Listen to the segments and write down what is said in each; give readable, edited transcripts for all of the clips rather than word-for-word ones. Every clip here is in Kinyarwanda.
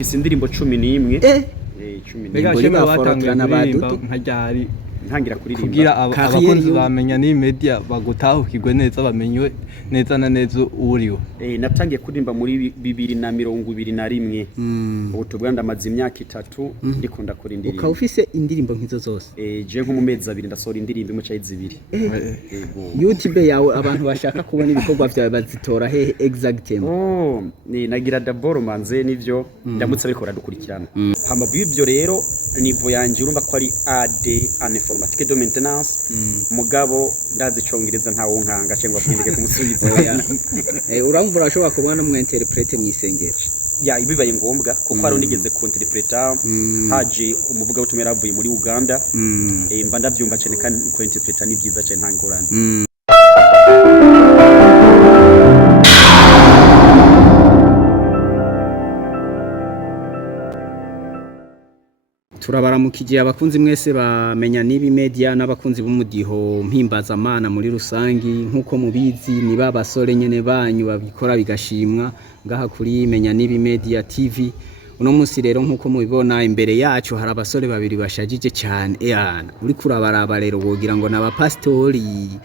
Isi indirimbo 11 11 Mbega batanguye kuririmba nkajyari ntangira kuririmba kugira abakunzi bamenya ni media bagutahukirwe neza bamenywe neza na neza uriwe. Natangiye kuririmba muri 2021 ubu tubwanda amazi imyaka 3 ndikunda kurindirira. Ukaba ufise indirimbo nkizo zose? Je nko mu mezi 2 ndasohora indirimbo mu cyayi 2. YouTube yawe abantu bashaka kubona ibikorwa byawe bazitora hehe exactement? Nagira d'abord manze nivyo ndamutse ariko radukurikirana. Hama bw'ibyo rero nivo yanje urumva ko ari AD informatique de maintenance mugabo ndazi congereza ntawo nkanga cyangwa kwindike kumusubiza. Uramvura ashobora kubona mu interprete mwisengero. Ibibaye ngombwa kuko ari nigeze ku interpreta haje umuvuga utumera avuye muri Uganda mba ndavyumva cyane kandi ku interpreta ni byiza cyane ntangorane. Turabaramukije abakunzi mwese bamenya nibi media n'abakunzi b'umudiho mpimbazamana muri rusangi nkuko mubizi ni babasore nyene banyu babikora bigashimwa ngaha kuri menya nibi media TV. Uno munsi rero nkuko mubibona imbere yacu hari abasore babiri bashajije cyane uri kurabaraba rero wogira ngo n'abapastori.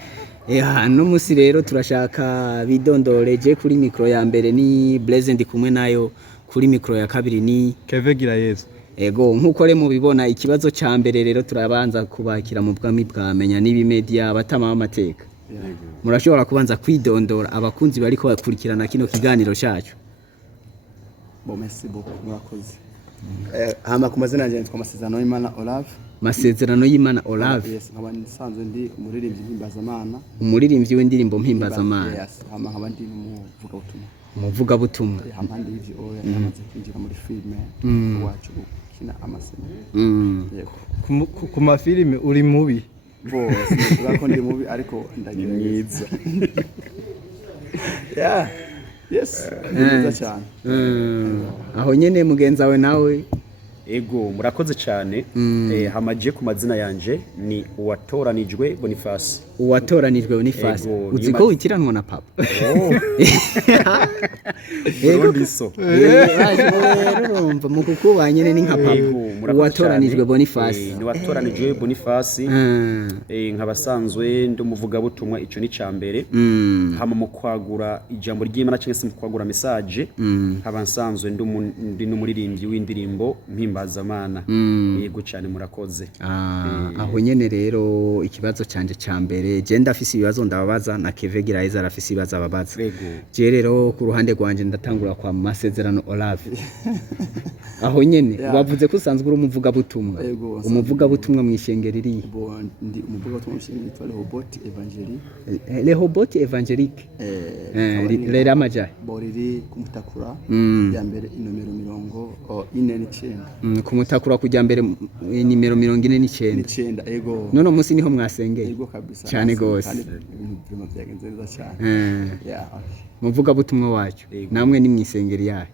No munsi rero turashaka bidondoreje kuri micro ya mbere ni Blaise ndi kumwe nayo, kuri micro ya kabiri ni Keve Girayezu. Ego nkuko re mubibona ikibazo ca mbere rero turabanza kubakira mu bwami bwamenya nibi media batama amateka. Murashobora kubanza kwidondora abakunzi bari ko bakurikirana kino kiganiro cyacu. Merci beaucoup murakoze. Hama ku mazina yanjye nitwa Masezerano y'Imana Olave. Masezerano y'Imana Olave. Yes, nkaba nsanzwe ndi umuririmbyi mpimbazamana. Umuririmbyi w'indirimbo mpimbazamana. Yes, hama nkaba ndi umuvuga butumwa. Umuvuga butumwa. Hama ndi ivyo yamaze kwinjira muri filme wacu kina amasene. Yego. Ku mafilime uri mubi. Bose urako ndi mubi ariko ndagira mwiza. Yes, nziza cyane. Aho nyene mugenza we nawe. Ego murakoze cyane. Hamaje ku mazina yanje ni Uwatoranijwe Boniface. Uwatoranijwe Boniface. Uziko witiranwa na papa. Ego biso. Urumva mu kukubanye ni nka papa. Uwatoranijwe Boniface. Ni Uwatoranijwe Boniface. Nkabasanzwe ndumuvuga butumwa ico ni cambere. Hama mu kwagura ijambo ry'Imana cyangwa se mu kwagura message. Habansanzwe ndi n'umuririmbyi w'indirimbo mpimbazamana. Yego cyane murakoze. Aho nyene rero ikibazo canje cambere je ndafise ibibazo ndababaza na Keve Girayezu arafise ibibazo ababaza. Je rero ku ruhande rwanje ndatangura kwa Masezerano Olave. Aho nyene bavuze ko usanzwe uri umuvuga butumwa. Umuvuga butumwa mwishengero iri. Ndi umuvuga butumwa mwishengero yitwa Rehoboth Evangelique. Rehoboth Evangelique. Rera amaja. Boriri kumutakura ya mbere inomero 49. Kumutakura kujya mbere nimero 49. Ego. None munsi niho mwasengeye. Ego kabisa. Cyane gose. Ibintu byagenze neza cyane. Muvuga butumwa wacu. Namwe ni mwisengero yahe?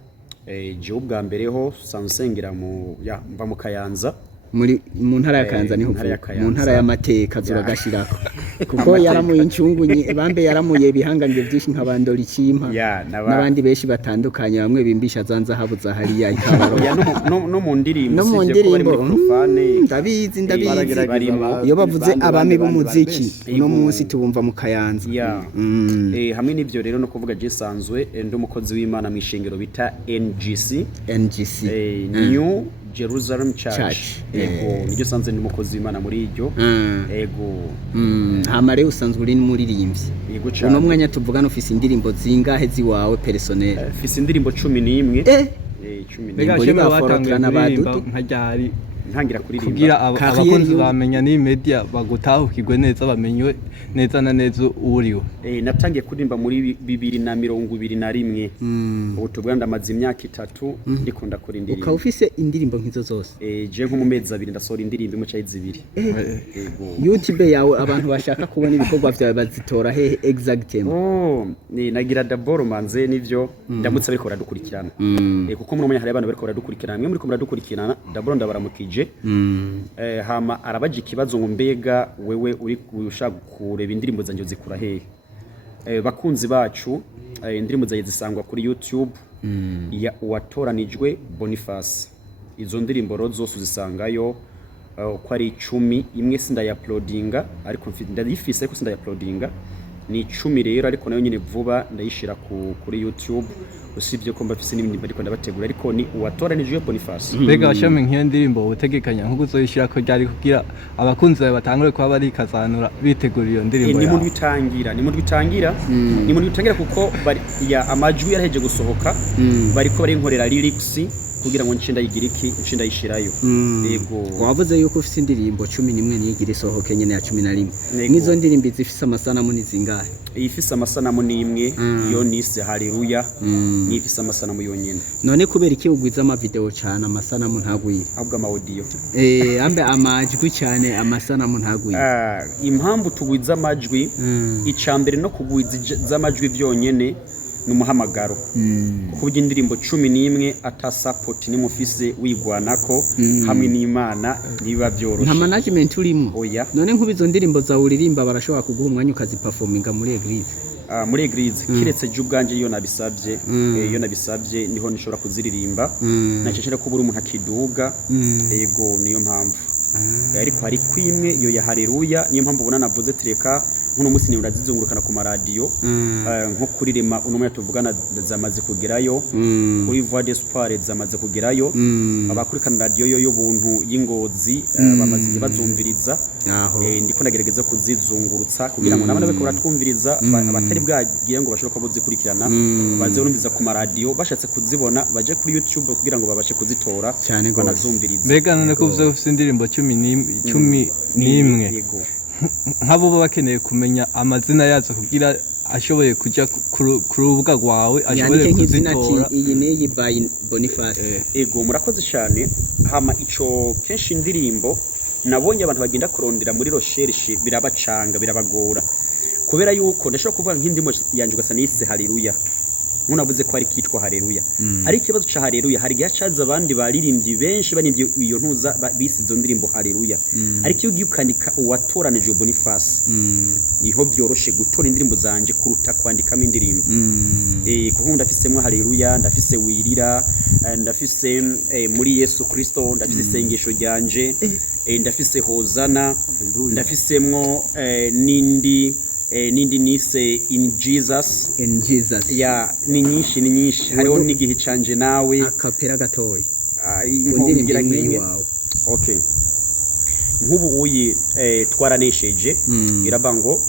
Je ubwa mbere ho sansengera mva mu Kayanza. Mu ntara ya Kayanza niho mu ntara y'amateka zuragashirako kuko yaramuye incungunye bambe yaramuye bihanganire byinshi nk'abandora ikimpa n'abandi benshi batandukanye bamwe bimbisha zanza habuza hariya ikabaro no mu ndirimbo ndabizi iyo bavuze abami b'umuziki no munsi tubumva mu Kayanza. Hamwe n'ibyo rero no kuvuga je sanzwe ndi umukozi w'Imana mu ishengero bita NGC New Jerusalem Church. Ego niryo sanze ndi umukozi w'Imana muri iryo. Ego Hamare usanzwe uri n'umuririmbyi. Yego cyane. Uno mwanya tuvugana ufise indirimbo zingahe ziwawe personnel? Ufise indirimbo 11. 11. Mbega batanguye kuririmba nkajari ntangira kuririmba kugira abakunzi bamenya ni media bagutahukirwe neza bamenywe neza na neza uriwe. Natangiye kuririmba muri 2021 ubu tubwanda amazi imyaka 3 ndikunda kurindirira. Ukaba ufise indirimbo nkizo zose? Je nko mu mezi 2 ndasohora indirimbo mu cyayi 2. YouTube yawe abantu bashaka kubona ibikorwa byawe bazitora hehe exactement? Nagira d'abord manze nivyo ndamutse ariko radukurikirana. Kuko muri hari abantu bariko radukurikirana mwe muri ko radukurikirana d'abord ndabaramukije. Hama arabaje ikibazo ngo mbega wewe uri gushaka kureba indirimbo zanjye zikura hehe? Bakunzi bacu indirimbo zanjye zisangwa kuri YouTube ya uwatoranijwe Boniface. Izo ndirimbo rero zose uzisangayo uko ari 10, imwe sindayaploadinga ariko ndayifise ariko sindayaploadinga ni 10 rero, ariko nayo nyine vuba ndayishira kuri YouTube, usibye ko mbafise n'ibindi ariko ndabategura, ariko ni uwatoranijwe Boniface. Mbega washame nk'iyo ndirimbo utegekanya nko kuzoyishira ko ryari kugira abakunzi bawe batangure kuba bari kazanura bitegura iyo ndirimbo ni mu bitangira kuko ya amajwi yaraheje gusohoka, bariko bari nkorera lyrics kugira ngo nshinda yigiriki nshinda yishirayo. Yego wavuze yuko ufite indirimbo 11 niyigira isohoke nyene ya 11. Nizo ndirimbo zifise amasanamu ni zingahe? Ifise amasanamu ni imwe, iyo nise Haleluya, ni ifise amasanamu yonyene. None kubera iki ugwiza ama video cyane amasanamu ntagwira? Ahubwo ama audio. Ambe amajwi cyane amasanamu ntagwira. Impamvu tugwiza amajwi icambere no kugwiza z'amajwi vyonyene numuhamagaro. Kuko indirimbo 11 ata support ni mufise wigwanako hamwe n'Imana niba byoroshe. Nta management urimo. Oya. None nkubizo ndirimbo za uririmba barashobora kuguha umwanya ukaziperforminga muri eglise. Muri eglise kiretse jubganje iyo nabisabye niho nishobora kuziririmba. Nacecera ko buri umuntu akiduga. Yego niyo mpamvu. Ariko hari kwimwe iyo ya Haleluya, niyo mpamvu ubona navuze tireka nkuno musi ni urazizungurukana ku maradiyo nko kuri Rema uno tuvugana zamaze kugerayo, kuri Voix d'Espoir zamaze kugerayo, abakurikana radio yo buntu y'Ingozi bamaze bazumviriza. Ndiko nagerageza kuzizungurutsa kugira ngo nabana beko baratwumviriza abatari bwagiye ngo bashobora kuzikurikirana baze urumviza ku maradiyo, bashatse kuzibona baje kuri YouTube kugira ngo babashe kuzitora banazumviriza. Mbega none ko uvuze ufite indirimbo 11 yego nk'abo baba bakeneye kumenya amazina yazo kugira ashoboye kujya ku rubuga rwawe ashobore kuzitora. Iyi ni by Boniface. Ego murakoze cyane. Hama ico kenshi indirimbo nabonye abantu bagenda kurondera muri recherche birabacanga birabagora, kubera yuko ndashobora kuvuga nk'indimo yanje ugasanise Haleluya, munavuze ko ari kitwa Haleluya, ari kibazo ca Haleluya hari gihacaza abandi baririmbyi benshi banimbye iyo ntuza bisizo ndirimbo Haleluya, ariko iyo ugiye ukandika uwatoranije Boniface niho byoroshe gutora indirimbo zanje kuruta kwandikamo indirimbo. Kuko ndafisemo Haleluya, ndafise wirira, ndafise muri Yesu Kristo, ndafise isengesho ryanje, ndafise Hozana, ndafisemwo nindi nise in Jesus ya ni nyinshi hariho n'igihe canje nawe akapera gatoyi ngira nkingi. Okay, nkubu uyi twaranesheje irabango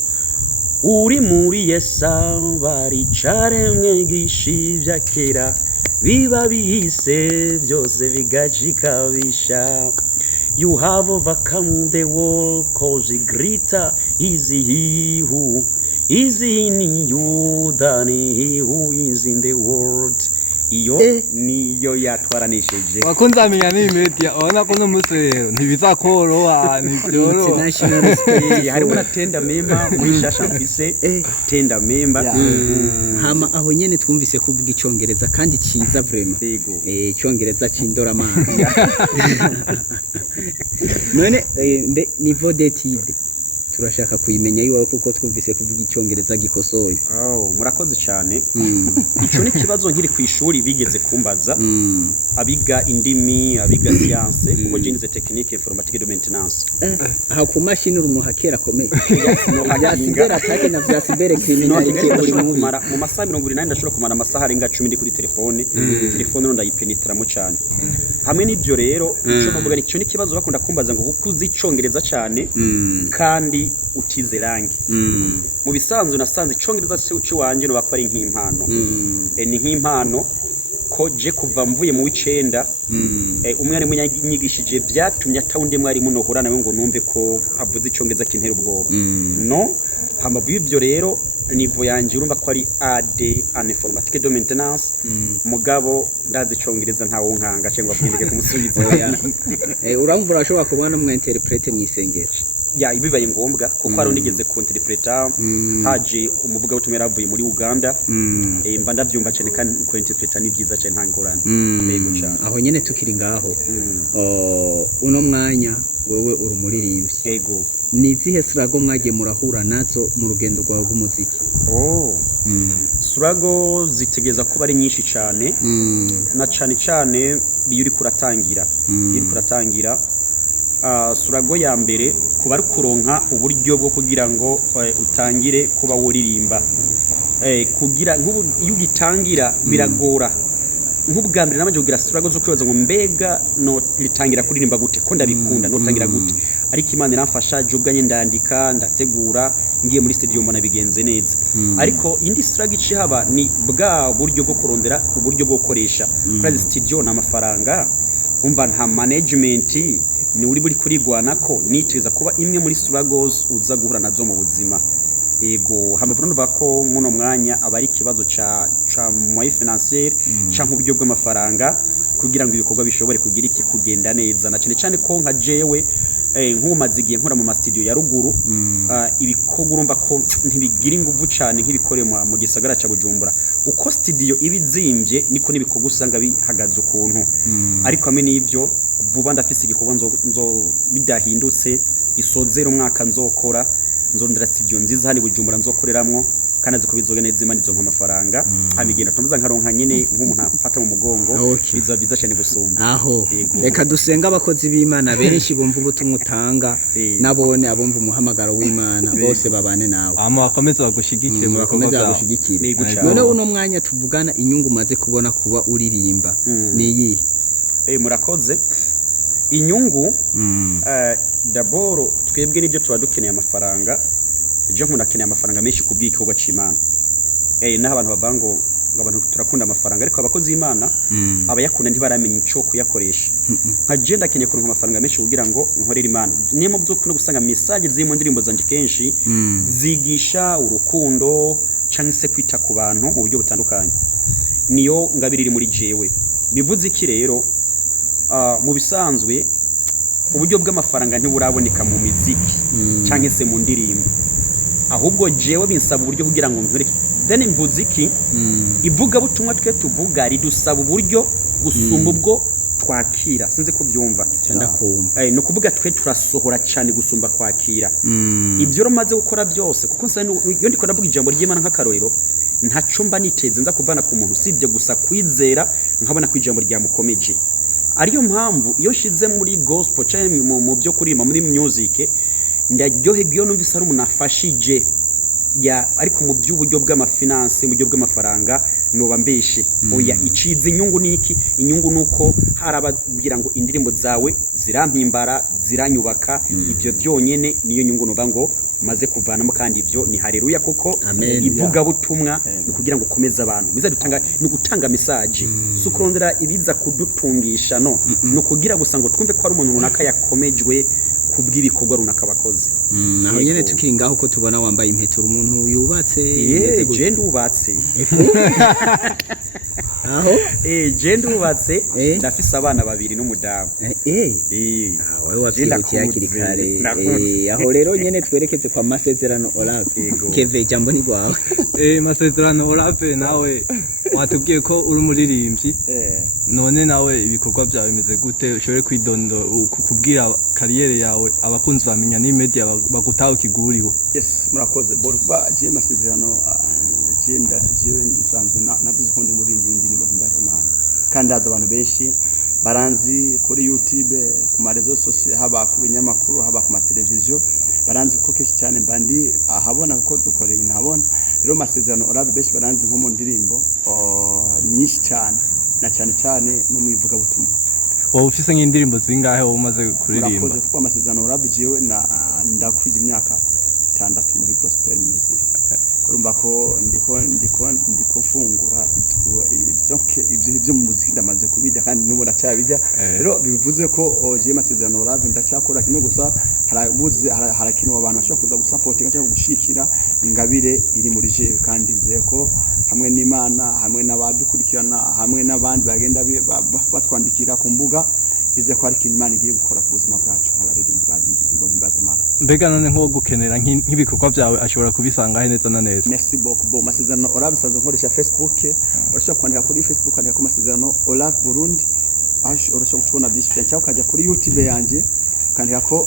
uri muri Yesa baricare mwegishi vya kera biba bihise byose bigacikabisha. You have overcome the world, cause greater is he who is in you than he who is in the world. Iyo niyo yatwaranisheje. Wakunze amenya ni media ona ko no musero ntibizakoroha nibyoro. International respect. Hari una tenda memba muri shasha mfise tenda memba. Hama aho nyene twumvise kuvuga icongereza kandi ciza vraiment. Icongereza cindora amazi. None niveau d'étude turashaka kuyimenya yiwe kuko twumvise kuvuga icongereza gikosoye. Murakoze cyane. Ico ni kibazo nkiri ku ishuri bigeze kumbaza abiga indimi, abiga science, kuko jenize technique informatique de maintenance. Aha ku mashini urumuhakera komeye. Vyasibera atake na vyasibere criminalité mu masaha 28 ndashobora kumara amasaha arenga 10 ndi kuri telefone no ndayipenetramo cyane. Hamwe n'ibyo rero ico novuga ni cyo ni kibazo bakunda kumbaza ngo kukuzi icongereza cyane kandi utize rangi. Mu bisanzwe nasanze icongereza cy'uwanje no bakora nk'impano. Ni nk'impano ko je kuva mvuye mu w'icenda umwari munyigishije byatumye atawundi mwari munohora nawe ngo numve ko avuze icongereza kintera ubwoba. No hama bibyo rero nivo yanje urumva ko ari AD en informatique de maintenance mugabo ndazi icongereza ntawo nkanga cyangwa kwindike kumusubiza. Uramvura ashobora kubona mu interprete mwisengeje ya ibibaye ngombwa kuko ari nigeze ku interpreta haje umuvuga butumera avuye muri Uganda mba ndavyumva cyane kandi ku interpreta ni byiza cyane nta ngorane. Aho nyene tukiri ngaho uno mwanya wewe uri umuririmbyi. Yego. Ni zihe sirago mwagiye murahura nazo mu rugendo rwawe rw'umuziki? struggle zitegeza kuba ari nyinshi cyane na cyane iyo uri kuratangira struggle ya mbere kuba ari kuronka uburyo bwo kugira ngo utangire kuba woririmba kugira iyo ugitangira biragora nk'ubwa mbere namaje kugira struggle zo kwibaza ngo mbega no litangira kuririmba gute ko ndabikunda no tangira gute ariko Imana iramfasha jubganye ndandika ndategura ngiye muri studio mbona bigenze neza ariko indi struggle icihaba ni bwa buryo bwo kurondera uburyo bwo gukoresha kuri studio n'amafaranga umva nta management ni uri buri kurigwana ko niteza kuba imwe muri struggles uza guhura nazo mu buzima ego hama Bruno bako muno mwanya abari kibazo ca moyen financier canke uburyo bw'amafaranga kugira ngo ibikorwa bishobore kugira iki kugenda neza na cyane ko nka jewe nk'umazigiye nkora mu studio ya ruguru ibikorwa urumva ko ntibigira inguvu cyane nk'ibikoreye mu gisagara ca Bujumbura uko studio ibizimvye niko nibikorwa usanga bihagaze ukuntu ariko hamwe n'ivyo vuba ndafise igikorwa nzo bidahindutse isozera umwaka nzokora nzondera studio nziza hani Bujumbura nzokoreramwo kandi aziko bizogeneza Imana izo amafaranga amigenda tumaza nkaronka nyine nk'umuntu afata mu mugongo biza biza cyane gusumba aho reka dusenga abakozi b'Imana benshi bumva ubutumwa utanga nabone abumva umuhamagaro w'Imana bose babane nawe bakomeza bagushigikire mu bikorwa byawe none uno mwanya tuvugana inyungu maze kubona kuba uririmba ni iyi murakoze inyungu d'abord twebwe nibyo tuba dukeneye amafaranga je nkunda keneye amafaranga menshi kubw'igikorwa c'Imana naho abantu bavango abantu turakunda amafaranga ariko abakozi y'Imana abayakunda ntibaramenya ico kuyakoresha nka je ndakeneye kuronka amafaranga menshi kugira ngo nkorere Imana niyo mu byo kuno gusanga message ziri mu ndirimbo zanje kenshi zigisha urukundo canke se kwita ku bantu mu buryo butandukanye niyo ngabiriri muri jewe bivuze iki rero mu bisanzwe uburyo bw'amafaranga ntiburaboneka mu muziki canke se mu ndirimbo ahubwo jewe binsaba uburyo kugira ngo ntureke then muziki ivuga butumwa twe tuvuga ridusaba uburyo gusumba ubwo twakira sinzi ko byumva cyanda kumva no kuvuga twe turasohora cyane gusumba kwakira ibyo romaze gukora byose kuko iyo ndiko ndavuga ijambo ry'Imana nk'akarorero ntaco mba niteze nza kuvana ku muntu sivye gusa kwizera nkabona ku ijambo ryamukomeje ariyo mpamvu iyo shize muri gospel cyane mu byo kuririmba muri music ndaryoherwa iyo numvise ari umuntu afashije ariko mu by'uburyo bw'amafinance mu buryo bw'amafaranga noba mbeshe oya icize inyungu niki inyungu nuko harababwira ngo indirimbo zawe zirampimbara ziranyubaka ibyo byonyene niyo nyungu noba ngo maze kuvanamo kandi ibyo ni haleluya kuko ivuga butumwa ni kugira ngo komeza abantu biza dutanga ni gutanga message sukurondera ibiza kudutungisha no kugira gusa ngo twumve ko ari umuntu runaka yakomejwe kubw'ibikorwa runaka bakoze naho nyene tukiri ngaho ko tubona wambaye impetero umuntu yubatse je ndubatse aho je ndubatse ndafise abana babiri n'umudamu wawe wavyibukiye akiri kare aho rero nyene twerekeze kwa Masezerano Olave Keve jambo ni gwawe Masezerano Olave nawe watubwiye ko uri umuririmbyi none nawe ibikorwa byawe bimeze gute ushobore kwidondo kubwira kariyere yawe abakunzi bamenya ni media bagutaho kiguriwe yes murakoze borba je Masezerano genda je nsanzwe navuze ko ndi muri ndindi n'abahimbaza kandi abantu benshi baranzi kuri YouTube ku marezo sociaux haba ku binyamakuru haba ku mateleviziyo baranzi ko keshi cyane mbandi ahabona ko dukora ibintu habona rero Masezerano Olave benshi baranzi nko mu ndirimbo nyinshi cyane na cyane no mwivuga butumwa wowe ufise nk'indirimbo zingahe wowe umaze kuririmba murakoze kuko Masezerano Olave jewe ndakwije imyaka 6 muri gospel music urumva ko ndiko fungura ibyo mu muziki ndamaze kubijya kandi n'ubu ndacyabijya rero bivuze ko je Masezerano Olave ndacyakora kimwe gusa harakinwa abantu bashobora kuza gusapotinga cyangwa gushikira ingabire iri muri jewe kandi zeko hamwe n'Imana hamwe n'abadukurikirana hamwe n'abandi bagenda batwandikira ku mbuga ize ko ari kintu Imana igiye gukora ku buzima bwacu nk'abaririmbyi b'indirimbo Imana mbega none nko gukenera nk'ibikorwa byawe ashobora kubisanga neza na neza merci beaucoup Masezerano Olave sanzwe nkoresha Facebook urashobora kwandika kuri Facebook kwandika ko Masezerano Olave Burundi urashobora kubona byinshi cyangwa ukajya kuri YouTube yanjye ukandika ko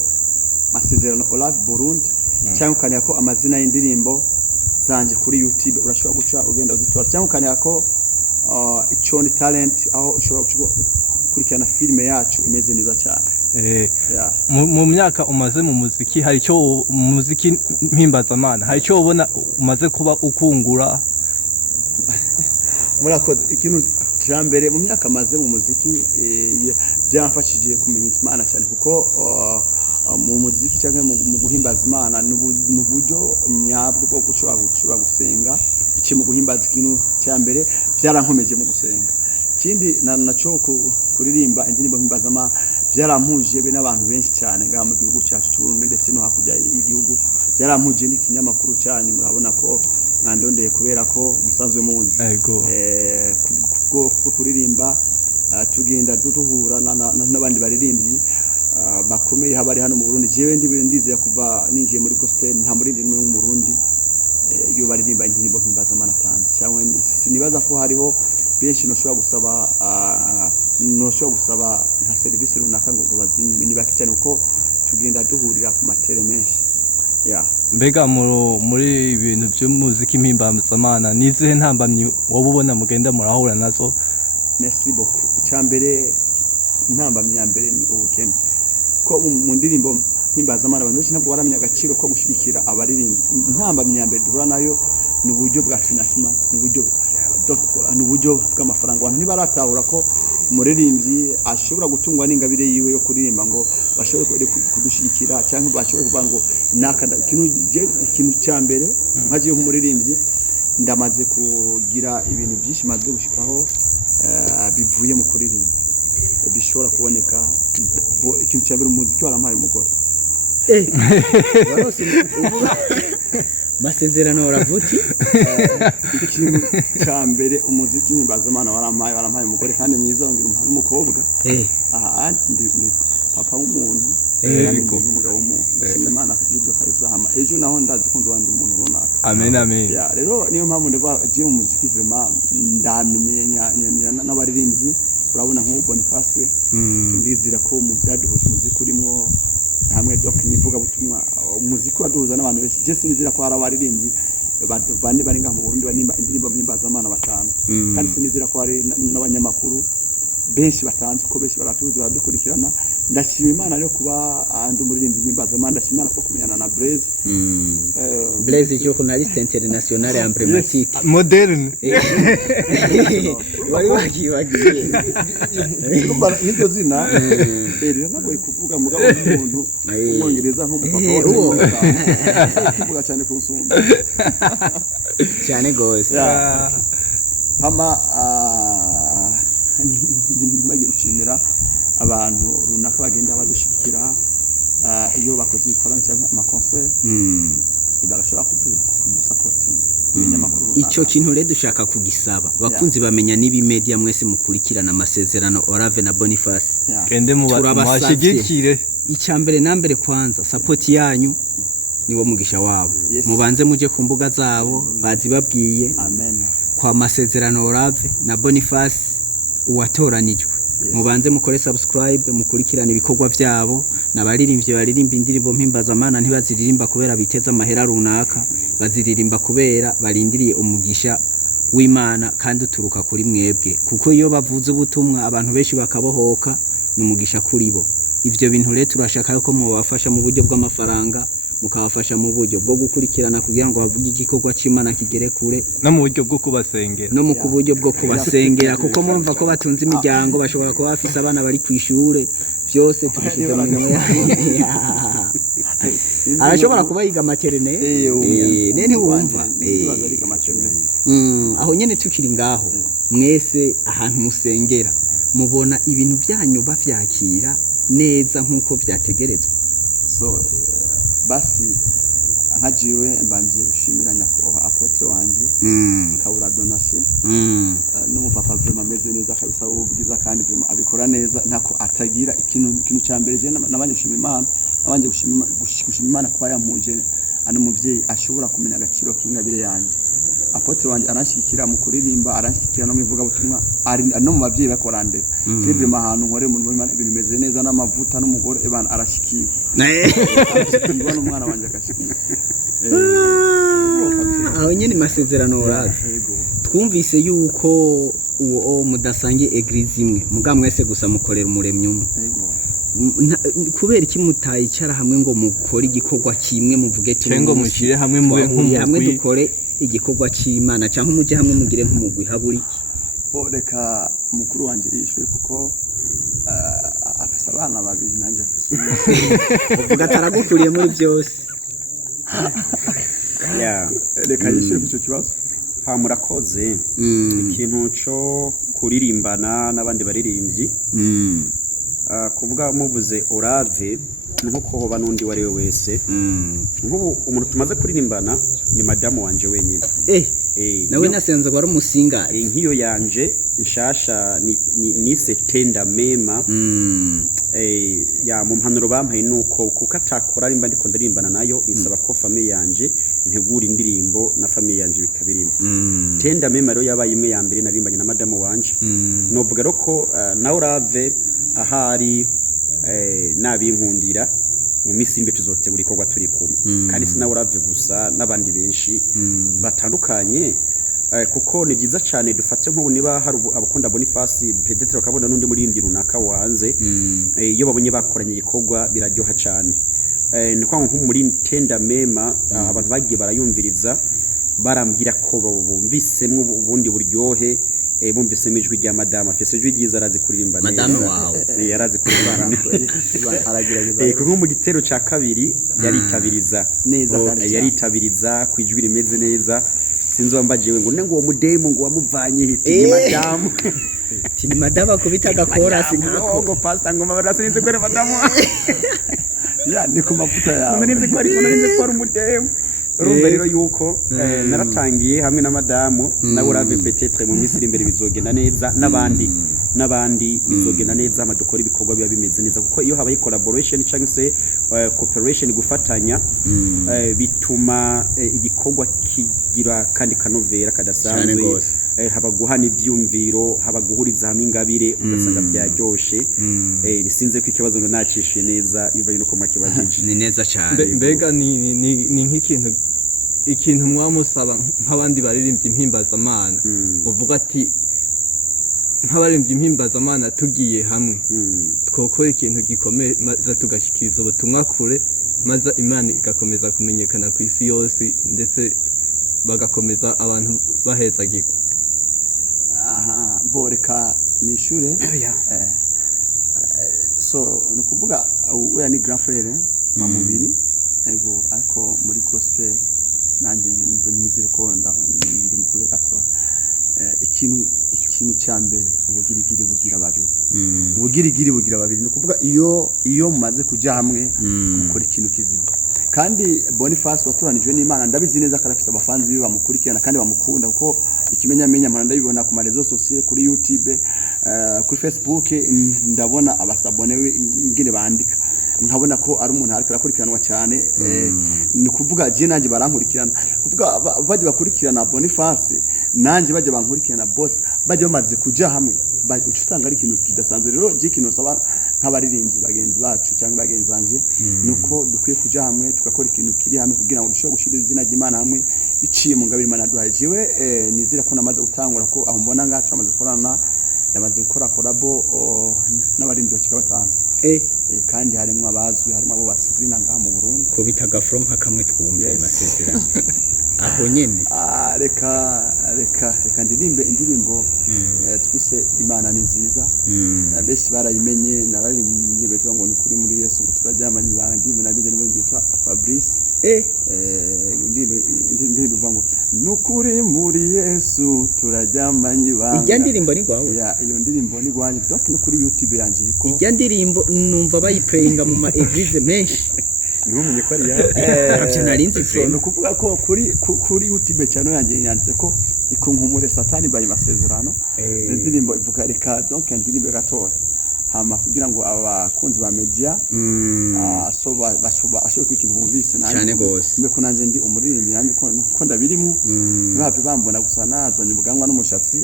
Masezerano Olave Burundi cyangwa ukandika ko amazina y'indirimbo zanje kuri YouTube urashobora guca ugenda uzitora cyangwa ukaneka ko ico ni talent aho ushobora gukurikirana filime yacu imeze neza cyane. Yeah. Mu myaka umaze mu muziki hari icyo muziki mpimbazamana hari icyo ubona umaze kuba ukungura? Murakoze. Ikintu cyambere mu myaka maze mu muziki byamfashije kumenya Imana cyane kuko mu muziki cyangwa mu guhimbaza Imana n'uburyo nyabwo bwo gushobora gusenga iki mu guhimbaza ikintu cyambere byarankomeje mu gusenga. Ikindi naco kuririmba indirimbo mpimbaza Imana byarampuje be n'abantu benshi cyane ngaha mu gihugu cyacu cy'u Burundi ndetse no hakurya y'igihugu. Byarampuje n'ikinyamakuru cyanyu murabona ko mwandondeye kubera ko musanzwe munzi kubwo kuririmba tugenda duhura n'abandi baririmbyi bakomeye habari hano mu Burundi. Jewe ndizeye kuva ninjiye muri gospel nta murindi n'umwe mu Burundi iyo baririmba indirimbo mpimbaza Imana tanze cyangwa sinibaza ko hariho benshi noshobora gusaba nka service runaka ngo bazimye ni baki cyane uko tugenda duhurira ku matere menshi. Mbega muri ibintu by'umuziki mpimbazamana nizihe ntambamyi wowe ubona mugenda murahura nazo? Merci beaucoup. Icyambere intambamyi ya mbere ni ubukene ko mu ndirimbo mpimbaza Imana abantu benshi ntabwo baramenya agaciro ko gushigikira abaririmbi. Intambamyi ya mbere duhura nayo ni uburyo bwa financement n'uburyo bw'amafaranga. Abantu ntibaratahura ko umuririmbyi ashobora gutungwa n'ingabire yiwe yo kuririmba ngo bashobore kudushigikira cyangwa bashobore kuvuga ngo nakanda ikintu cyambere nkagiye nk'umuririmbyi ndamaze kugira ibintu byinshi maze gushikaho bivuye mu kuririmba bishobora kuboneka. Ikintu cyambere umuziki warampaye umugore masezerano uravuti. Ikintu cyambere umuziki mpimbaza Imana warampaye umugore kandi mwiza ngira umwana umukobwa. Ndi papa w'umuntu kandi umugabo w'umuntu. Imana kubyo kabisa hama ejo naho ndazi ko ndwandi umuntu runaka. Amen amen. Rero niyo mpamvu ndeva giye mu muziki vraiment ndamenye n'abaririmbyi urabona nko Boniface ndizira ko mu byaduhuje umuziki urimo hamwe doc nivuga butumwa umuziki waduhuza n'abantu benshi. Je sinizira ko hari abaririmbyi bane bari ngaha mu Burundi banimba indirimbo mpimbaza Imana batanu kandi sinizira ko hari n'abanyamakuru benshi batanze ko benshi baratuzi baradukurikirana. Ndashima Imana rero kuba andi umuririmbyi mpimbaza Imana. Ndashima Imana ko kumenyana na Blaise Blaise journaliste international emblématique moderne. Wari wagiye nibyo zina rero nagoye kuvuga mugabo w'umuntu umwongereza nk'umupapa wacu kuvuga cyane ku nsumba cyane gose. Hama bagiye gushimira abantu runaka bagenda badushikira iyo bakoze ibikorwa cyangwa amaconcert bagashobora kudusapotinga. Icyo kintu rero dushaka kugisaba bakunzi bamenya n'ibimedia mwese mukurikirana amasezerano Orave na Boniface kende mubashigikire. Icyambere nambere kwanza support yanyu niwo mugisha wabo. Mubanze muje ku mbuga zabo bazibabwiye. Amen. Kwa masezerano Orave na Boniface uwatoranijwe. Mubanze mukore subscribe mukurikirana ibikorwa byabo. Nabaririmbye baririmba indirimbo mpimbaza Imana ntibaziririmba kubera biteza amahera runaka, baziririmba kubera barindiriye umugisha w'Imana kandi uturuka kuri mwebwe. Kuko iyo bavuze ubutumwa abantu benshi bakabohoka n'umugisha kuri bo. Ivyo bintu rero turashaka ko mubafasha mu buryo bw'amafaranga, mukabafasha mu buryo bwo gukurikirana kugira ngo bavuge igikorwa c'Imana kigere kure, no mu buryo bwo kubasengera, no mu buryo bwo kubasengera kuko mumva ko batunze imiryango bashobora kuba bafise abana bari kwishure. Byose tubishize mu minwe. Arashobora kuba yiga maternelle nene wumva aho nyene tukiri ngaho. Mwese ahantu musengera mubona ibintu byanyu bavyakira neza nkuko vyategerezwa. So basi nkajiwe mbanje gushimira nyakubahwa apotre wanje Kabura Donatien n'umupapa vraiment ameze neza kabisa ubwiza kandi vraiment abikora neza ntako atagira ikintu cyambere je nabanje gushimira Imana, nabanje gushimira Imana kuba yampuje ana muvyeyi ashobora kumenya agaciro k'ingabire yanjye. Apotre wanje arashikira mu kuririmba, arashikira no mivuga butumwa, ari no mu bavyeyi bakorandera. Je vraiment ahantu nkore mu Imana ibintu bimeze neza n'amavuta n'umugore ebana arashikira n'umwana wanje agashikira. Aho masezerano Orave twumvise yuko uwo mudasangiye eglise imwe muga mwese gusa mukorera umuremyi umwe kubera iki mutayicara hamwe ngo mukore igikorwa kimwe muvuge ati ngo mushire hamwe mube nk'umugwi hamwe dukore igikorwa c'Imana cyangwa muje hamwe mugire nk'umugwi haburi reka mukuru wanje yishwe kuko afise abana babiri nanjye afise uvuga ataragukuriye muri byose reka yishwe icyo kibazo murakoze ikintu cyo kuririmbana n'abandi baririmbyi kuvuga muvuze Orave nkuko hoba n'undi wari we wese nk'ubu umuntu tumaze kuririmbana ni madamu wanje wenyine nawe nasenze ko ari umusinga nk'iyo yanje nshasha ni setenda mema ya mu mpanuro bampaye nuko kuko atakora rimba ndiko ndarimbana nayo bisaba ko famille yanje ntegura indirimbo na famille yanje bikabirimo tenda mema rero yabaye imwe ya mbere narimbanye na madamu wanje novuga rero ko na Orave ahari nabinkundira mu misi imbe tuzotegura ikorwa turi kumwe kandi sina Orave gusa n'abandi benshi batandukanye kuko ni byiza cyane dufate nk'ubu niba hari abakunda Boniface Pedro bakabona n'undi muririmbyi runaka wanze iyo babonye bakoranye igikorwa biraryoha cyane ni kwa nko muri tenda mema abantu bagiye barayumviriza barambwira ko bumvisemwe ubundi buryohe bumvisemo ijwi rya madame afise ijwi ryiza arazi kuririmba neza madame wawe yarazi kuririmba aragerageza kuko mu gitero ca kabiri yaritabiriza neza yaritabiriza ku ijwi rimeze neza sinzo mbajiwe ngo uwo mudemo ngo wamuvanye hiti ni madame tini madame akubita gakorasi ntako ngo pastor ngo mabarasi ninze kwere madame ya ni ku mavuta yawe ninze ko ari umudemo urumva rero yuko naratangiye hamwe na madamu na Orave peut-être mu misiri imbere bizogenda neza n'abandi bizogenda neza amadukora ibikorwa biba bimeze neza kuko iyo habaye collaboration cyangwa se cooperation gufatanya bituma igikorwa kigira kandi kanovera kadasanzwe haba guhana ibyumviro haba guhuriza hamwe ingabire ugasanga byaryoshe sinze ko ikibazo ngo nacishe neza bivaye no kuma kibajije ni neza cyane mbega ni nk'ikintu mwamusaba nk'abandi baririmbye imphimbazamana uvuga ati nk'abaririmbye imphimbazamana tugiye hamwe twokora ikintu gikomeye maze tugashikiriza ubutumwa kure maze Imana igakomeza kumenyekana ku isi yose ndetse bagakomeza abantu bahezagirwa boreka nishure so nukuvuga we ni grand frère mamubiri ego ariko muri gospel nanje nizere ko ndi mukuru gato ikintu cyambere ubugirigiri bugira babiri nukuvuga iyo mumaze kuja hamwe mukora ikintu kizima kandi Boniface waturanijwe n'Imana ndabizi neza karafisa abafanzi biba bamukurikirana kandi bamukunda kuko ikimenyamenya mpana ndabibona ku marezo sociale kuri YouTube kuri Facebook ndabona abasabone ngine bandika nkabona ko ari umuntu ariko akurikiranwa cyane ni kuvuga je nanjye barankurikirana kuvuga baje bakurikirana Boniface nanjye baje bankurikirana boss baje bamaze kuja hamwe ucusanga ari ikintu kidasanzwe rero je kino saba nk'abaririmbyi bagenzi bacu cyangwa bagenzi banje nuko dukwiye kuja hamwe tugakora ikintu kiri hamwe kugira ngo dushobore gushira izina ry'Imana hamwe biciye mu ngabire Imana duhaye jewe nizira ko namaze gutangura ko aho mbona ngacu amaze gukorana yamaze gukora collabo n'abaririmbyi bakika batanu kandi harimo abazwi harimo abo basizina ngaha mu Burundi ko bitaga from hakamwe twumve amasezerano aho nyene reka ndirimbe indirimbo twise Imana ni nziza benshi barayimenye nararimbye beto ngo ni kuri muri Yesu turajyamanye bandi narinde n'ubundi yitwa Fabrice indirimbo vango nukuri muri Yesu turajyamanye bandi ijya ndirimbo ni gwawe iyo ndirimbo ni gwanye donc no kuri YouTube yanje ko ijya ndirimbo numva bayiplayinga mu ma eglise menshi nibumenye ko ari yawe ravyo narinzi no kuvuga ko kuri YouTube cyane yanje yanditse ko ikunkumure satani bayi masezerano indirimbo ivuga reka donc indirimbo gatora hama kugira ngo abakunzi ba media ashobora kwika bumvise cyane gose mbe ko nanje ndi umuririmbyi nanje ko ndabirimo ntibave bambona gusa nazanye ubwanwa n'umushatsi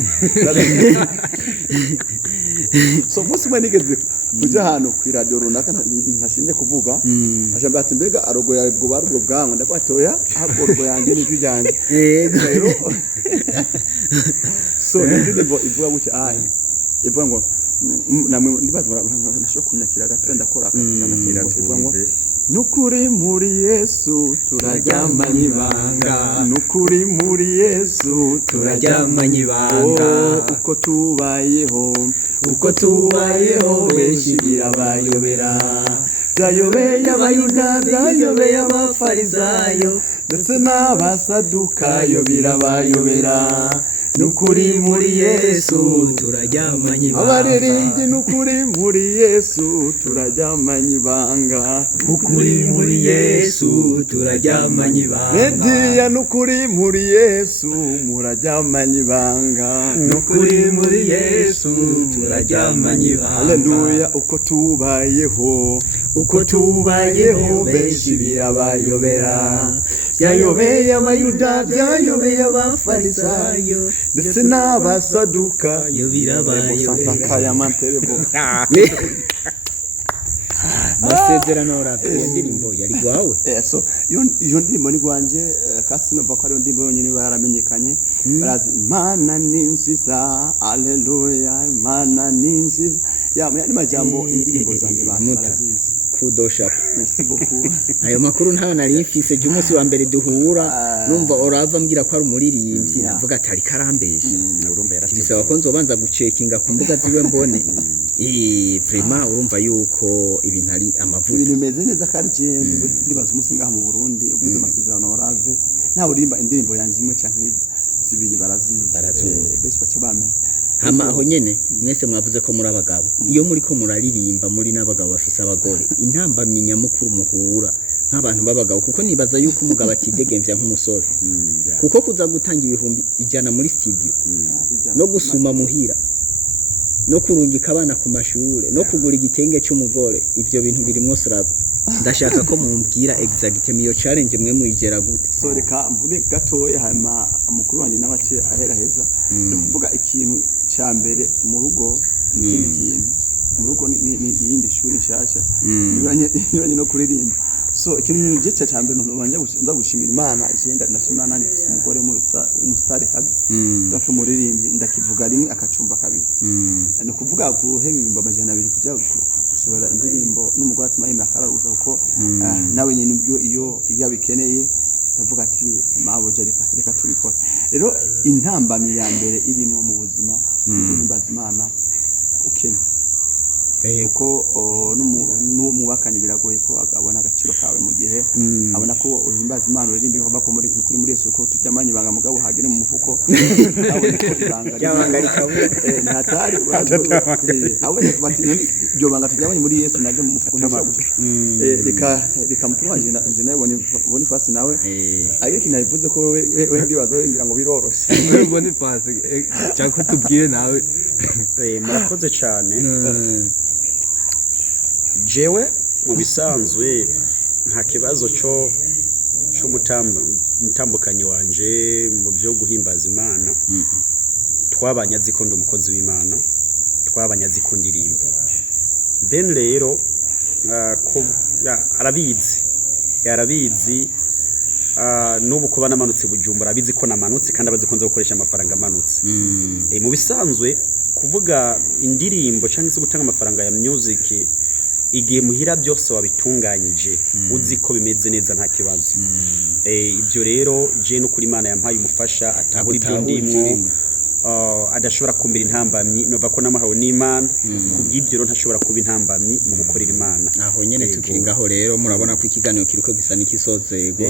so musi mwe nigeze kuja ahantu ku radio runaka ntashimye kuvuga ashamba ati mbega arogo yawe bwo barubwo bwanwa ndakwatoya ahubwo rogo yanjye n'ijwi ryanje rero so ndirimbo ivuga gutya ivuga ngo namwe ndibaza nashobora kunyakira gato ndakora akagira ivuga ngo nukuri muri Yesu turaryamanye ibanga nukuri muri Yesu turaryamanye ibanga uko tubayeho benshi birabayobera byayobeye abayuda byayobeye abafarisayo ndetse n'abasadukayo birabayobera nukuri muri Yesu turaryamanye ibanga abaririmbyi nukuri muri Yesu turaryamanye ibanga nukuri muri Yesu turaryamanye ibanga media nukuri muri Yesu muraryamanye ibanga nukuri muri Yesu turaryamanye ibanga haleluya uko tubayeho benshi birabayobera byayobeye abayuda byayobeye abafarisayo ndetse n'abasadukayo birabayobera Masezerano Oravye ndirimbo yari gwawe so iyo ndirimbo ni gwanje kasi no bakari ndirimbo yonyine baramenyekanye barazi Imana ni nziza haleluya Imana ni nziza ni majambo indirimbo zanjye barazizi kudosha merci beaucoup ayo makuru ntayo nari mfise je umunsi wa mbere duhura numva Orava mbwira ko ari umuririmbyi navuga atari karambeshe urumva bisaba ko nzobanza gucekinga ku mbuga ziwe mbone vraiment urumva yuko ibintu ari amavuta ibintu bimeze neza kandi ndibaza umunsi ngaha mu Burundi ubuze amasezerano Orave nta urimba indirimbo yanjye imwe canke zibiri barazizi benshi baca bamenya hama aho nyene mwese mwavuze ko muri abagabo iyo muri ko muraririmba muri n'abagabo bafise abagore intambamye nyamukuru muhura nk'abantu b'abagabo kuko nibaza yuko umugabo atidegemvya nk'umusore kuko kuza gutanga ibihumbi ijana muri studio no gusuma muhira no kurungika abana ku mashure no kugura igitenge cy'umugore ivyo bintu biri mwose ndashaka ko mumbwira exactement iyo challenge mwe muyigera gute so reka mvuge gatoya hama mukuru wanje n'abace ahera heza no kuvuga ikintu cya mbere mu rugo n'ikindi kintu mu rugo ni yindi shuri nshasha nyuranye no kuririmba so ikintu gice cya mbere nubanje nza gushimira Imana igenda ndashimira nandi umugore umusitari kazi ndakumuririmbye ndakivuga rimwe akacumba kabiri no kuvuga guheba ibimba amajana 2 kujya gusohora indirimbo n'umugore atuma yemera kararuza kuko nawe nyine ubwo iyo yabikeneye yavuga ati maboje reka tubikora rero intambamye ya mbere irimo mu buzima guhimbaza Imana ukenya uko n'umubakanye biragoye ko abona agaciro kawe mu gihe abona ko uhimbaza Imana uririmba bako muri Yesu ko tujyamanye ibanga mugabo hagire mu mufuko abone ko ibanga rikabuye natari abone bati iryo banga tujyamanye muri Yesu nage mu mufuko reka mukuru wanje nje nawe boni fasi nawe ariko nabivuze ko we ndibazo ngira ngo biroroshe boni fasi cyako tubwire nawe murakoze cyane jewe mu bisanzwe nta kibazo cy'umutambukanyi wanje mu byo guhimbaza Imana twabanye azikunda umukozi w'Imana twabanye azikunda indirimbo then rero ko arabizi n'ubu kuba namanutse Bujumbura abizi ko namanutse kandi abazikunze gukoresha amafaranga amanutse mu bisanzwe kuvuga indirimbo cyangwa se gutanga amafaranga ya music igihe muhira byose wabitunganyije uzi ko bimeze neza nta kibazo ibyo rero je no kuri Imana yampaye umufasha atahura ibyo ndimwo adashobora kumbira intambamyi nova ko namahawe n'Imana kubw'ibyo rero ntashobora kuba intambamyi mu gukorera Imana aho nyene tukiringaho rero murabona ko ikiganiro kiriko gisa n'ikisozego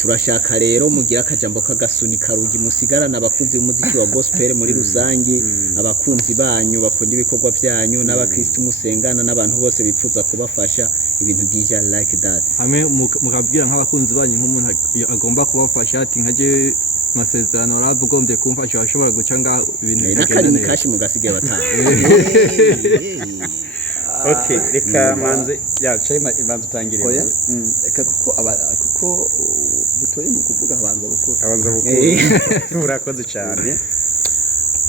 turashaka rero mugira akajambo k'agasuni karugi musigarana abakunzi b'umuziki wa gospel muri rusangi abakunzi banyu bakunda ibikorwa byanyu n'abakristo musengana n'abantu bose bipfuza kubafasha ibintu DJ like that hamwe mukabwira nk'abakunzi banyu nk'umuntu agomba kubafasha ati nkaje masezerano Orava ugombye kumfasha washobora guca ngaho ibintu bigenda neza kashi mugasigaye batanga okay reka manze chayima ibanza utangire oya reka kuko butoye mu kuvuga abanza bukuru urakoze cyane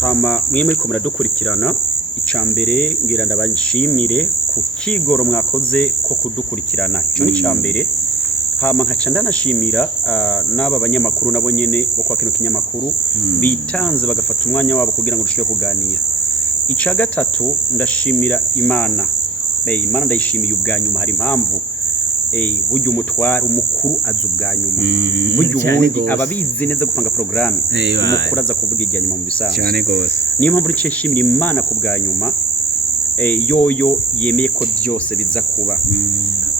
hama mwe muri ko muradukurikirana icambere ngira ndabashimire ku kigoro mwakoze ko kudukurikirana ico ni cambere hama nkaca ndanashimira n'aba banyamakuru nabo nyene bo kwa kino kinyamakuru bitanze bagafata umwanya wabo kugira ngo dushobore kuganira. Ica gatatu ndashimira Imana. Imana ndayishimiye ubwa nyuma hari impamvu burya umutwara umukuru aza ubwa nyuma burya ubundi ababizi neza gupanga programme umukuru aza kuvuga ijya nyuma mu bisanzwe cyane gose niyo mpamvu nshimira Imana ku bwa nyuma yoyo yemeye ko byose biza kuba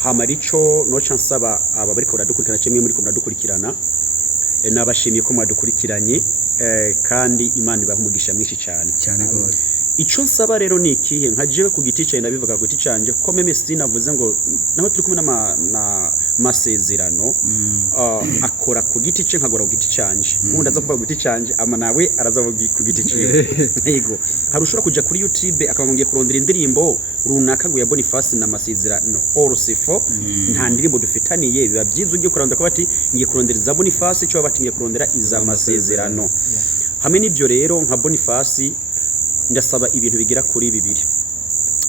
hama rico no chansaba aba bariko baradukurikirana cemwe muri ko baradukurikirana nabashimiye ko mwadukurikiranye kandi Imana ibaha umugisha mwinshi cyane gose. Ico nsaba rero ni ikihe nkajewe ku giti cyawe ndabivuga ku giti canje ko MMC navuze ngo naho turi kumwe na masezerano akora ku giti cye nkagora ku giti canje ubundi aza kuvuga ku giti canje ama nawe arazavuga ku giti cye yego harushura kuja kuri YouTube akangongeye kurondera indirimbo runaka ngo ya Boniface na masezerano Orosefo nta ndirimbo dufitaniye biba byiza ugiye kurondera ko bati ngiye kurondera za Boniface cyo bati ngiye kurondera iza masezerano hamwe n'ibyo rero nka Boniface ndasaba ibintu bigira kuri bibiri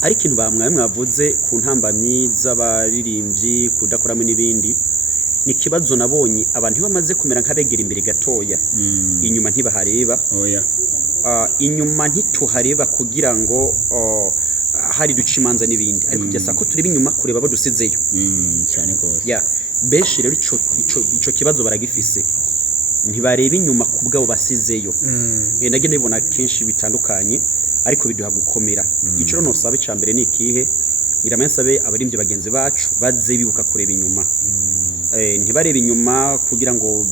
ari ikintu bamwaye mwavuze ku ntambamyi z'abaririmbyi kudakoramo n'ibindi ni kibazo nabonye abantu bamaze kumera nk'abegera imbere gatoya inyuma ntibahareba inyuma ntituhareba kugira ngo hari duca imanza n'ibindi ariko byasa ko tureba inyuma kureba abo dusizeyo cyane gose benshi rero ico kibazo baragifise ntibareba inyuma ku bwabo basizeyo nage nibona kenshi bitandukanye ariko biduha gukomera ico no sabe cyambere ni ikihe iramensabe abarimbye bagenzi bacu baze bibuka kureba inyuma ntibareba inyuma kugira ngo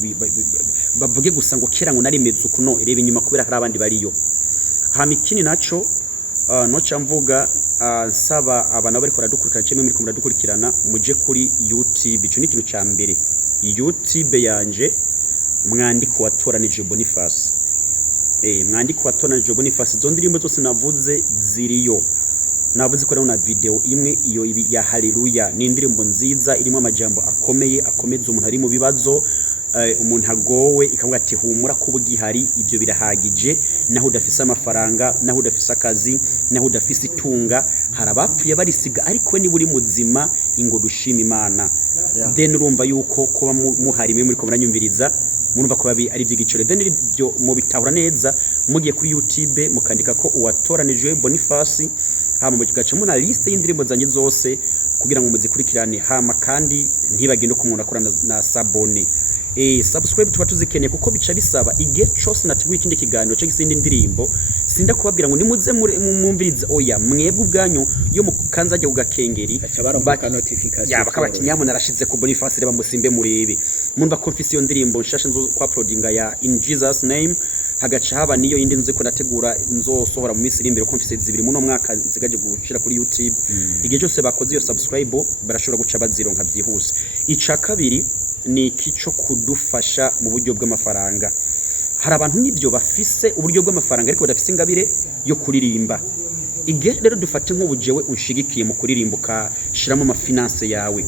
bavuge gusa ngo kera ngo narimeze uko no ireba inyuma kubera hari abandi bariyo hamikini naco no camvuga nsaba abana bariko baradukurikirana cemwe muri ko muradukurikirana muje kuri YouTube ico ni ikintu cyambere YouTube yanje mwandiko watoranije Boniface mwandiko watoranije Boniface zo ndirimbo zose navuze ziriyo navuze ko na video imwe iyo ya haleluya ni indirimbo nziza irimo amajambo akomeye akomeza umuntu ari mu bibazo umuntu agowe ikavuga ati humura ko bugihari ibyo birahagije naho udafise amafaranga naho udafise akazi naho udafise itunga harabapfuye barisiga ariko ni buri muzima ingo dushima Imana then urumva yuko kuba muhari muri ko muranyumviriza murumva ko babi ari by'igiciro then ibyo mu bitahura neza mugiye kuri YouTube mukandika ko uwatoranije Boniface hama mugaca muna liste y'indirimbo zanjye zose kugira ngo muzikurikirane hama kandi ntibagende ko umuntu akora na sabone subscribe tuba tuzikeneye kuko bica bisaba igihe cyose nateguye ikindi kiganiro cyo gisindi ndirimbo sinda kubabwira ngo nimuze mumvirize oya mwebwe ubwanyu yo mukanza ajya ugakengeri baka notification bakabati nyamo narashize ku Boniface reba musimbe murebe mumva confession ndirimbo nshashe nzo kwa uploadinga ya In Jesus Name hagaca haba niyo yindi nzo ko nategura nzosohora mu minsi imbere confession zibiri muno mwaka zigaje gushira kuri YouTube igihe cyose bakoze iyo subscribe barashobora guca bazironka byihuse ica kabiri ni kico kudufasha mu buryo bw'amafaranga hari abantu nibyo bafise uburyo bw'amafaranga ariko badafise ingabire yo kuririmba igihe rero dufate nk'ubujewe unshigikiye mu kuririmbuka shiramo amafinance yawe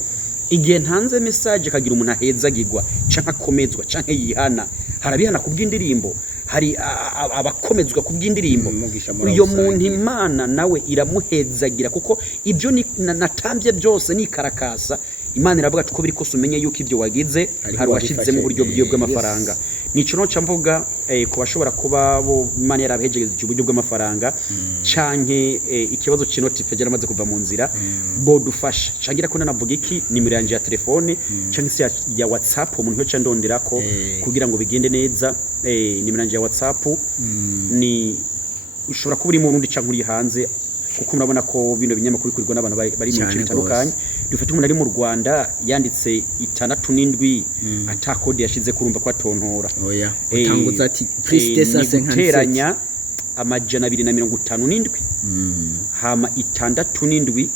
igihe ntanze message kagira umuntu ahezagirwa canka komezwa canke yihana harabihana kubw'indirimbo hari abakomezwa kubw'indirimbo uyo muntu Imana nawe iramuhezagira kuko ibyo natambye byose ni karakasa Imana iravuga ko biri kose umenye yuko ibyo wagize hari washize mu buryo bw'amafaranga nico no camvuga ko bashobora kuba bo Imana yarabehejeje uburyo bw'amafaranga canke ikibazo cy'inotife yaramaze kuva mu nzira bo dufasha cangira ko nanavuga iki nimero yanje ya telefone canke se ya WhatsApp umuntu cyo ndonderako kugira ngo bigende neza nimero yanje ya WhatsApp ni ushobora kuba uri mu rundi canke uri hanze kuko murabona ko bino binyamakuru kurirwa n'abantu bari mu bice bitandukanye dufite umuntu ari mu Rwanda yanditse 67 ata code yashize kurumva ko atontora oya utanguza ati Christesa 57 guteranya amajana 257 hama 67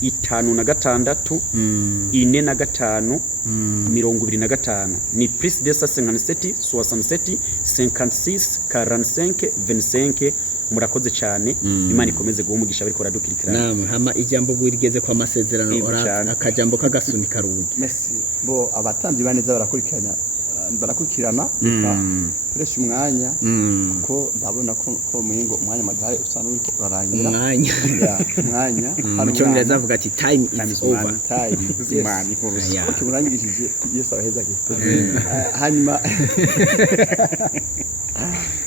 56 45 25 ni Christesa 57 67 56 45 25 murakoze cyane Imana ikomeze guha umugisha bariko baradukurikirana namwe hama ijambo bwirigeze kwa masezerano Yego Orave cane. akajambo kagasunika rugi Messi bo abatambyi baneza barakurikirana koresha umwanya kuko ndabona ko muhingo umwanya madaye usana uri kurarangira umwanya mu cyongereza avuga ati time is over time ukimurangishije Yesu abaheza hanyuma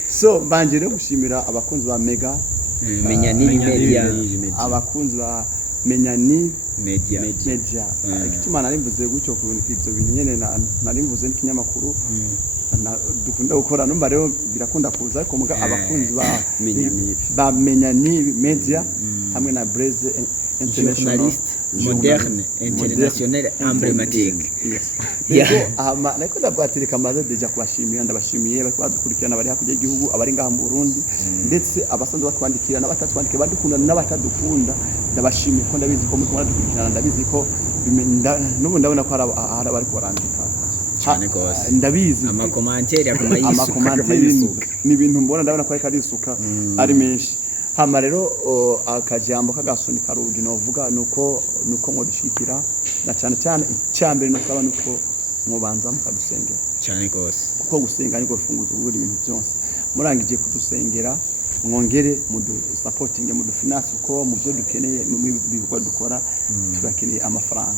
so mbanje rero gushimira abakunzi ba Mega menya nibi media abakunzi ba menya ni media igituma narimvuze gutyo ku ivyo bintu nyene narimvuze n'ikinyamakuru dukunda gukora numva rero birakunda kuza ariko muga abakunzi ba menya ni media hamwe na Blaze international moderne international emblématique yego ama nako ndabwatirika amaze deja kubashimira ndabashimiye bari kwadukurikirana bari hakurya y'igihugu abari ngaha mu Burundi ndetse abasanzwe batwandikira n'abatatwandikira badukunda n'abatadukunda ndabashimiye ko ndabizi ko muri kumwe ndabizi ko n'ubu ndabona ko hari abari kurandika cyane gose ndabizi amakomantere ni ibintu mbona ndabona ko ari isuka ari menshi hama rero akajambo kagasunika rugi novuga nuko mwodushikira na cyane icyambere no saba nuko mubanza mukadusengera cyane gose kuko gusenga niko rufunguzo rw'ibintu byose murangije kudusengera mwongere mudu supporting mudu finance uko mu byo dukeneye mu bikorwa dukora turakeneye amafaranga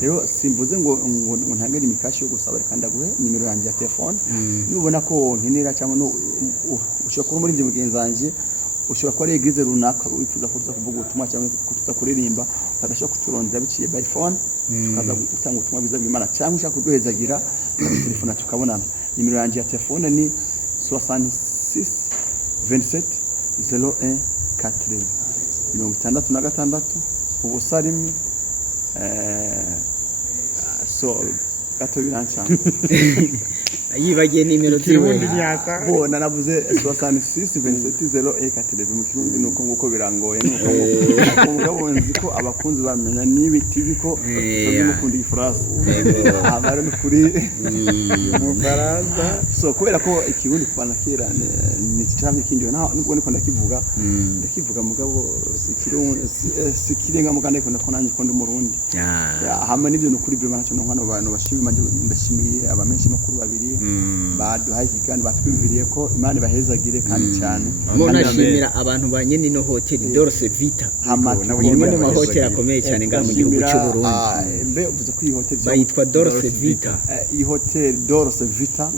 rero simvuze ngo ntangere imikashi yo gusaba kandi aguhe nimero yanjye ya telefone nubona ko nkenera cyangwa ushobora muri ibyo mugenzanje ushobora kuba ari eglise runaka wifuza kuza kuvuga ubutumwa cyangwa kuza kuririmba ukadashobora kuturondera biciye by phone tukaza gutanga ubutumwa biza bw'Imana cyangwa ushaka kuduhezagira telefone tukabonana nimero yanjye ya telefone ni 66 27 01 4 ubusa rimwe so gato birancanga yibagiye nimero ziwe bo nanavuze 66 27 01 mu kirundi nuko nguko birangoye nuko umugabo nzi ko abakunzi bamenya n'ibiti biko mukunda igifaransa abari n'ukuri mu Faransa so kubera ko ikirundi kubana kera ni cyane kingiwe nubwo niko ndakivuga mugabo sikirenga muganda ko nanye ko ndi Murundi hamwe n'ibyo nukuri byo banacho nkano bantu ndashimiye abamenshi makuru babiri baduhaye igani batwimviriye ko Imana bahezagire kandi cyane monashimira abantu banyene no hotel Dorse Vita imwe mu mahoteli akomeye cyane ngaha mu gihugu cy'u Burundi mbe uvuze ko iyi hotel bayitwa Dorse Vita iyi hotel Dorse Vita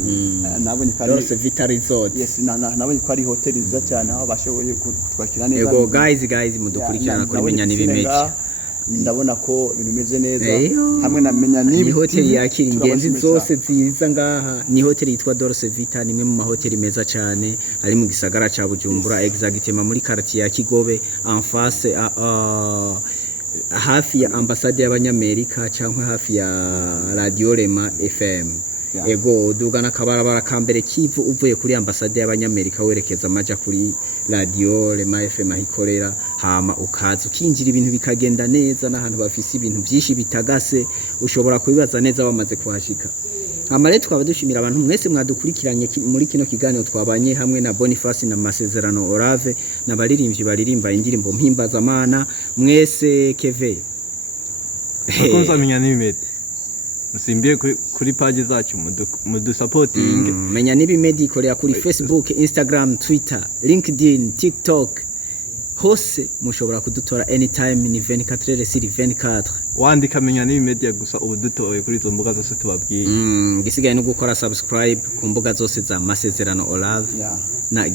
nabonye ko Dorse Vita Resort yes nabonye ko ari hotel nziza cyane aho bashoboye kutwakira neza yego guys mudukurikirana kuri menya nibimeje ndabona ko ibintu bimeze neza hamwe na menya nibi hoteli yakira ingenzi zose ziza ngaha ni hoteli yitwa Dorse Vita nimwe mu mahoteli meza cyane ari mu gisagara ca Bujumbura exactement muri quartier ya Kigobe en face hafi ya ambassade y'abanyamerika cyangwa hafi ya Radio Rema FM ego dugana kabarabara kambere kivu uvuye kuri ambassade y'abanyamerika werekeza maja kuri Radio Rema FM ahikorera hama ukaza ukinjira ibintu bikagenda neza n'ahantu bafise ibintu byinshi bitagase ushobora kubibaza neza bamaze kuhashika hama rero twaba dushimira abantu mwese mwadukurikiranye muri kino kiganiro twabanye hamwe na Boniface na Masezerano Orave n'abaririmbyi baririmba indirimbo mpimbazamana mwese Keve bakunze amenya n'ibimete musimbiye kuri page zacu mudu supporting menya n'ibimedi ikorera kuri Facebook Instagram Twitter LinkedIn TikTok hose mushobora kudutora anytime ni 24/24 wandika menya n'ibimedi gusa ubudutoye kuri izo mbuga zose tubabwiye gisigaye no gukora subscribe ku mbuga zose za Masezerano Orave na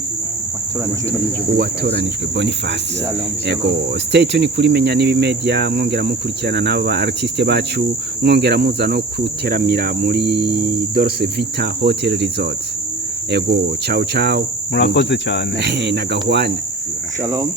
watoranijwe Boniface ego stay tuned kuri menya n'ibimedia mwongera mukurikirana nabo ba artiste bacu mwongera muza no kuteramira muri Dorse Vita Hotel Resort ego ciao murakoze cyane na Gahwana shalom